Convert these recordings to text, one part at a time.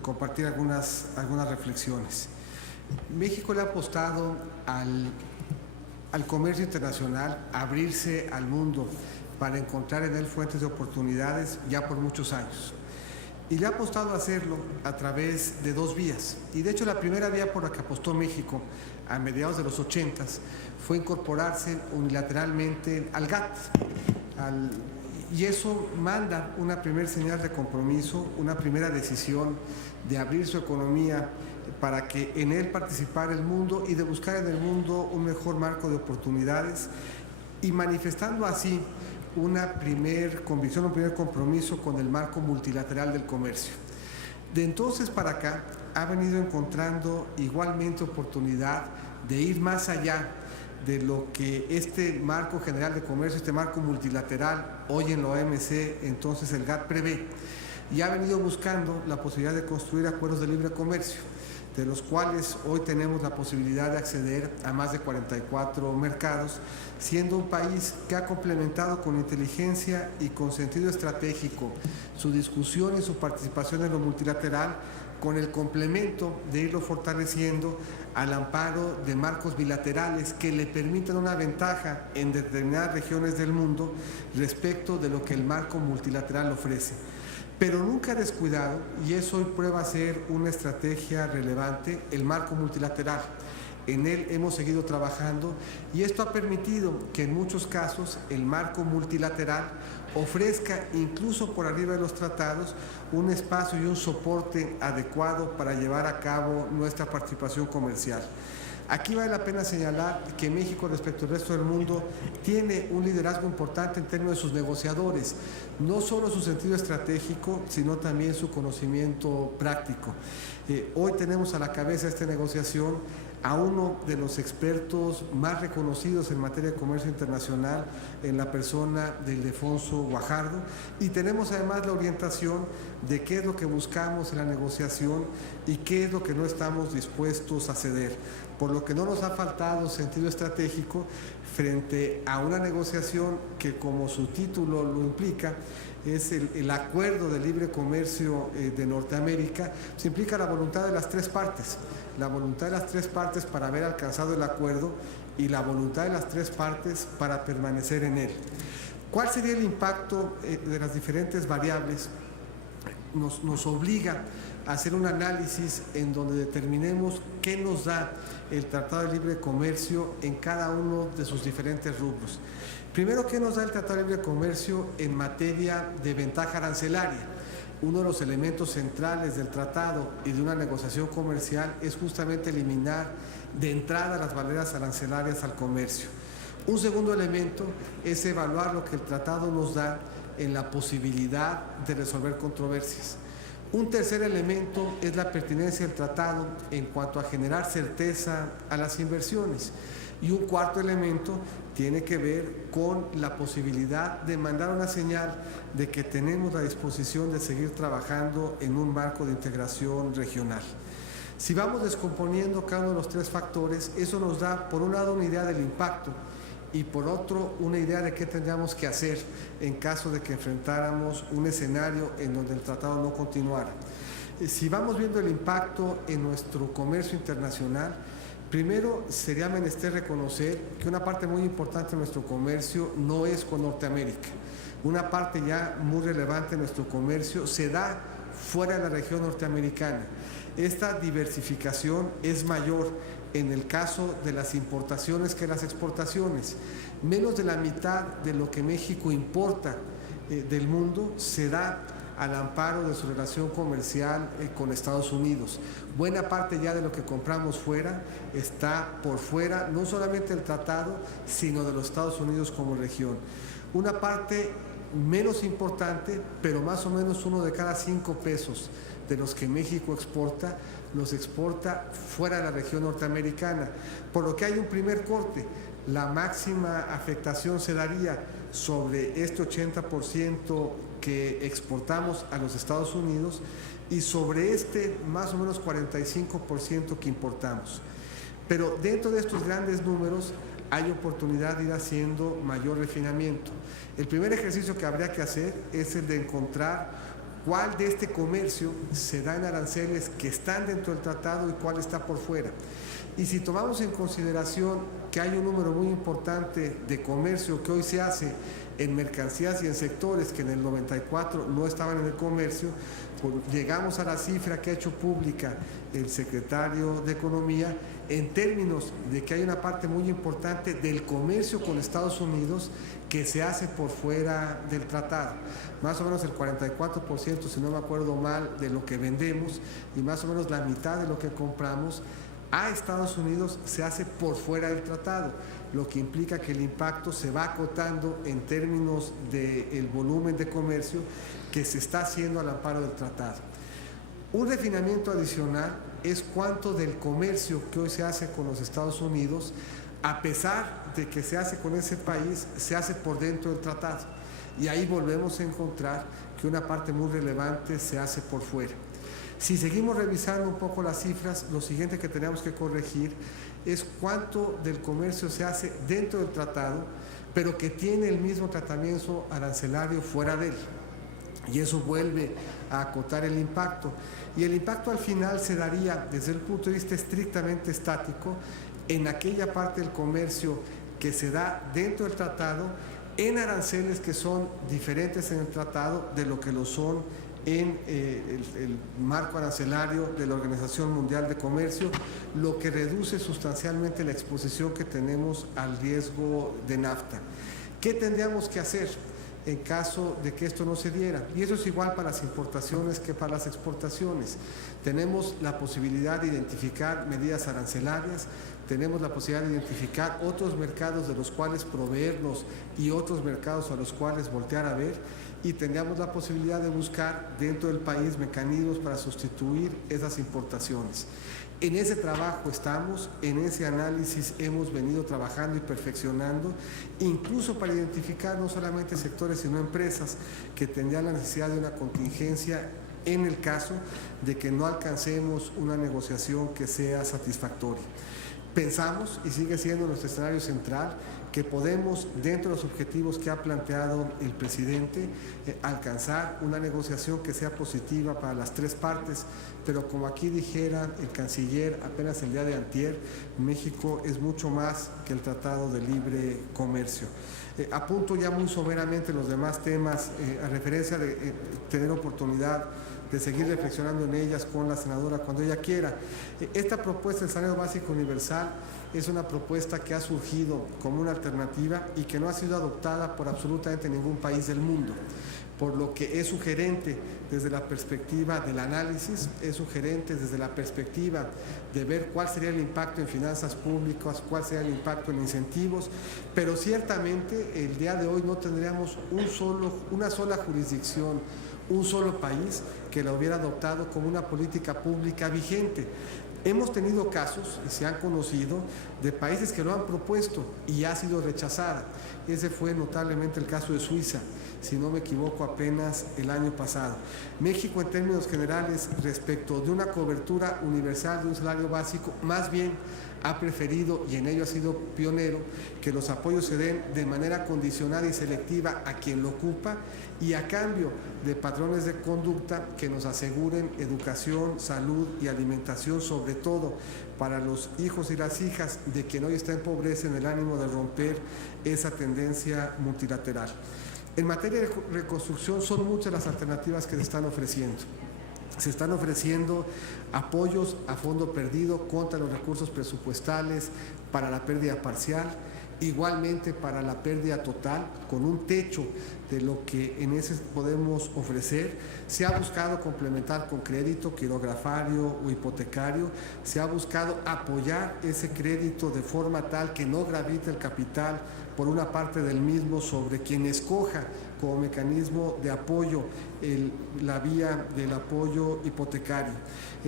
compartir algunas reflexiones. México le ha apostado al comercio internacional, a abrirse al mundo para encontrar en él fuentes de oportunidades ya por muchos años. Y le ha apostado a hacerlo a través de dos vías. Y de hecho la primera vía por la que apostó México a mediados de los 80s fue incorporarse unilateralmente al GATT. Y eso manda una primera señal de compromiso, una primera decisión de abrir su economía para que en él participara el mundo y de buscar en el mundo un mejor marco de oportunidades, y manifestando así una primer convicción, un primer compromiso con el marco multilateral del comercio. De entonces para acá ha venido encontrando igualmente oportunidad de ir más allá de lo que este marco general de comercio, este marco multilateral, hoy en la OMC, entonces el GATT, prevé. Y ha venido buscando la posibilidad de construir acuerdos de libre comercio, de los cuales hoy tenemos la posibilidad de acceder a más de 44 mercados, siendo un país que ha complementado con inteligencia y con sentido estratégico su discusión y su participación en lo multilateral, con el complemento de irlo fortaleciendo al amparo de marcos bilaterales que le permitan una ventaja en determinadas regiones del mundo respecto de lo que el marco multilateral ofrece. Pero nunca ha descuidado, y eso hoy prueba ser una estrategia relevante, el marco multilateral. En él hemos seguido trabajando y esto ha permitido que en muchos casos el marco multilateral ofrezca, incluso por arriba de los tratados, un espacio y un soporte adecuado para llevar a cabo nuestra participación comercial. Aquí vale la pena señalar que México, respecto al resto del mundo, tiene un liderazgo importante en términos de sus negociadores, no solo su sentido estratégico, sino también su conocimiento práctico. Hoy tenemos a la cabeza de esta negociación a uno de los expertos más reconocidos en materia de comercio internacional, en la persona de Ildefonso Guajardo, y tenemos además la orientación de qué es lo que buscamos en la negociación y qué es lo que no estamos dispuestos a ceder, por lo que no nos ha faltado sentido estratégico frente a una negociación que, como su título lo implica, es el acuerdo de libre comercio de Norteamérica. Se implica la voluntad de las tres partes, la voluntad de las tres partes para haber alcanzado el acuerdo y la voluntad de las tres partes para permanecer en él. ¿Cuál sería el impacto de las diferentes variables? Nos obliga a hacer un análisis en donde determinemos qué nos da el Tratado de Libre Comercio en cada uno de sus diferentes rubros. Primero, ¿qué nos da el Tratado de Libre Comercio en materia de ventaja arancelaria? Uno de los elementos centrales del tratado y de una negociación comercial es justamente eliminar de entrada las barreras arancelarias al comercio. Un segundo elemento es evaluar lo que el tratado nos da en la posibilidad de resolver controversias. Un tercer elemento es la pertinencia del tratado en cuanto a generar certeza a las inversiones. Y un cuarto elemento tiene que ver con la posibilidad de mandar una señal de que tenemos la disposición de seguir trabajando en un marco de integración regional. Si vamos descomponiendo cada uno de los tres factores, eso nos da, por un lado, una idea del impacto y por otro, una idea de qué tendríamos que hacer en caso de que enfrentáramos un escenario en donde el tratado no continuara. Si vamos viendo el impacto en nuestro comercio internacional, primero sería menester reconocer que una parte muy importante de nuestro comercio no es con Norteamérica. Una parte ya muy relevante de nuestro comercio se da fuera de la región norteamericana. Esta diversificación es mayor en el caso de las importaciones que las exportaciones. Menos de la mitad de lo que México importa del mundo se da al amparo de su relación comercial con Estados Unidos. Buena parte ya de lo que compramos fuera está por fuera, no solamente del tratado, sino de los Estados Unidos como región. Una parte menos importante, pero más o menos 1 de cada 5 pesos de los que México exporta, los exporta fuera de la región norteamericana, por lo que hay un primer corte. La máxima afectación se daría sobre este 80% que exportamos a los Estados Unidos y sobre este más o menos 45% que importamos. Pero dentro de estos grandes números hay oportunidad de ir haciendo mayor refinamiento. El primer ejercicio que habría que hacer es el de encontrar cuál de este comercio se da en aranceles que están dentro del tratado y cuál está por fuera. Y si tomamos en consideración que hay un número muy importante de comercio que hoy se hace en mercancías y en sectores que en el 94 no estaban en el comercio, pues llegamos a la cifra que ha hecho pública el secretario de Economía en términos de que hay una parte muy importante del comercio con Estados Unidos que se hace por fuera del tratado. Más o menos el 44%, si no me acuerdo mal, de lo que vendemos y más o menos la mitad de lo que compramos a Estados Unidos se hace por fuera del tratado, lo que implica que el impacto se va acotando en términos del volumen de comercio que se está haciendo al amparo del tratado. Un refinamiento adicional es cuánto del comercio que hoy se hace con los Estados Unidos, a pesar de que se hace con ese país, se hace por dentro del tratado. Y ahí volvemos a encontrar que una parte muy relevante se hace por fuera. Si seguimos revisando un poco las cifras, lo siguiente que tenemos que corregir es cuánto del comercio se hace dentro del tratado, pero que tiene el mismo tratamiento arancelario fuera de él. Y eso vuelve a acotar el impacto. Y el impacto al final se daría, desde el punto de vista estrictamente estático, en aquella parte del comercio que se da dentro del tratado, en aranceles que son diferentes en el tratado de lo que lo son en el marco arancelario de la Organización Mundial de Comercio, lo que reduce sustancialmente la exposición que tenemos al riesgo de NAFTA. ¿Qué tendríamos que hacer en caso de que esto no se diera? Y eso es igual para las importaciones que para las exportaciones. Tenemos la posibilidad de identificar medidas arancelarias, tenemos la posibilidad de identificar otros mercados de los cuales proveernos y otros mercados a los cuales voltear a ver, y tendríamos la posibilidad de buscar dentro del país mecanismos para sustituir esas importaciones. En ese trabajo estamos, en ese análisis hemos venido trabajando y perfeccionando, incluso para identificar no solamente sectores sino empresas que tendrían la necesidad de una contingencia en el caso de que no alcancemos una negociación que sea satisfactoria. Pensamos, y sigue siendo nuestro escenario central, que podemos, dentro de los objetivos que ha planteado el presidente, alcanzar una negociación que sea positiva para las tres partes, pero como aquí dijera el canciller apenas el día de antier, México es mucho más que el Tratado de Libre Comercio. Apunto ya muy someramente los demás temas, a referencia de tener oportunidad de seguir reflexionando en ellas con la senadora cuando ella quiera. Esta propuesta del salario básico universal es una propuesta que ha surgido como una alternativa y que no ha sido adoptada por absolutamente ningún país del mundo, por lo que es sugerente desde la perspectiva del análisis, es sugerente desde la perspectiva de ver cuál sería el impacto en finanzas públicas, cuál sería el impacto en incentivos, pero ciertamente el día de hoy no tendríamos una sola jurisdicción, un solo país que la hubiera adoptado como una política pública vigente. Hemos tenido casos, y se han conocido, de países que lo han propuesto y ha sido rechazada. Ese fue notablemente el caso de Suiza, si no me equivoco, apenas el año pasado. México, en términos generales, respecto de una cobertura universal de un salario básico, más bien ha preferido, y en ello ha sido pionero, que los apoyos se den de manera condicionada y selectiva a quien lo ocupa y a cambio de patrones de conducta que nos aseguren educación, salud y alimentación, sobre todo para los hijos y las hijas de quien hoy está en pobreza, en el ánimo de romper esa tendencia multilateral. En materia de reconstrucción son muchas las alternativas que se están ofreciendo. Se están ofreciendo apoyos a fondo perdido contra los recursos presupuestales para la pérdida parcial, igualmente para la pérdida total, con un techo de lo que en ese podemos ofrecer. Se ha buscado complementar con crédito quirografario o hipotecario, se ha buscado apoyar ese crédito de forma tal que no gravite el capital por una parte del mismo sobre quien escoja como mecanismo de apoyo la vía del apoyo hipotecario.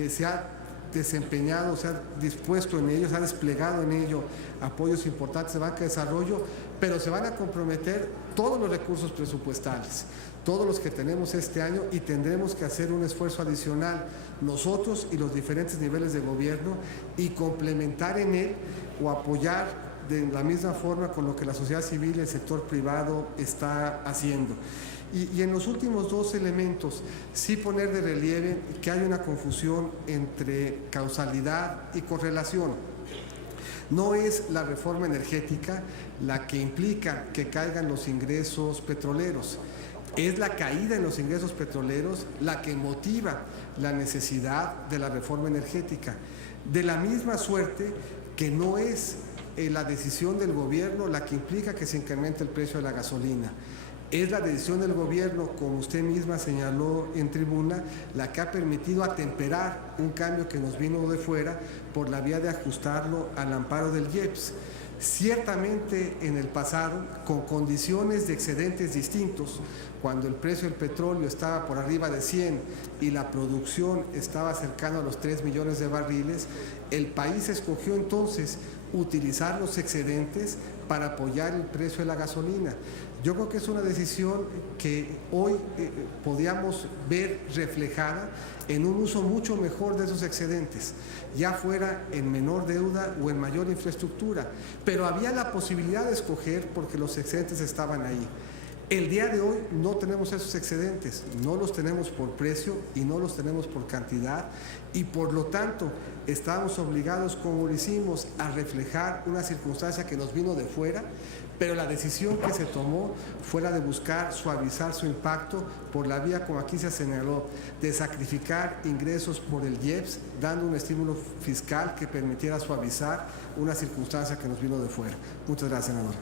Se ha desempeñado, se ha dispuesto en ello, se ha desplegado en ello apoyos importantes de banca de desarrollo, pero se van a comprometer todos los recursos presupuestales, todos los que tenemos este año, y tendremos que hacer un esfuerzo adicional nosotros y los diferentes niveles de gobierno y complementar en él o apoyar de la misma forma con lo que la sociedad civil y el sector privado está haciendo. Y en los últimos dos elementos, sí poner de relieve que hay una confusión entre causalidad y correlación. No es la reforma energética la que implica que caigan los ingresos petroleros. Es la caída en los ingresos petroleros la que motiva la necesidad de la reforma energética. De la misma suerte que no es la decisión del gobierno la que implica que se incremente el precio de la gasolina. Es la decisión del gobierno, como usted misma señaló en tribuna, la que ha permitido atemperar un cambio que nos vino de fuera por la vía de ajustarlo al amparo del IEPS. Ciertamente en el pasado, con condiciones de excedentes distintos, cuando el precio del petróleo estaba por arriba de 100 y la producción estaba cercana a los 3 millones de barriles, el país escogió entonces utilizar los excedentes para apoyar el precio de la gasolina. Yo creo que es una decisión que hoy podíamos ver reflejada en un uso mucho mejor de esos excedentes, ya fuera en menor deuda o en mayor infraestructura, pero había la posibilidad de escoger porque los excedentes estaban ahí. El día de hoy no tenemos esos excedentes, no los tenemos por precio y no los tenemos por cantidad, y por lo tanto estamos obligados, como lo hicimos, a reflejar una circunstancia que nos vino de fuera, pero la decisión que se tomó fue la de buscar suavizar su impacto por la vía, como aquí se señaló, de sacrificar ingresos por el IEPS, dando un estímulo fiscal que permitiera suavizar una circunstancia que nos vino de fuera. Muchas gracias, senadora.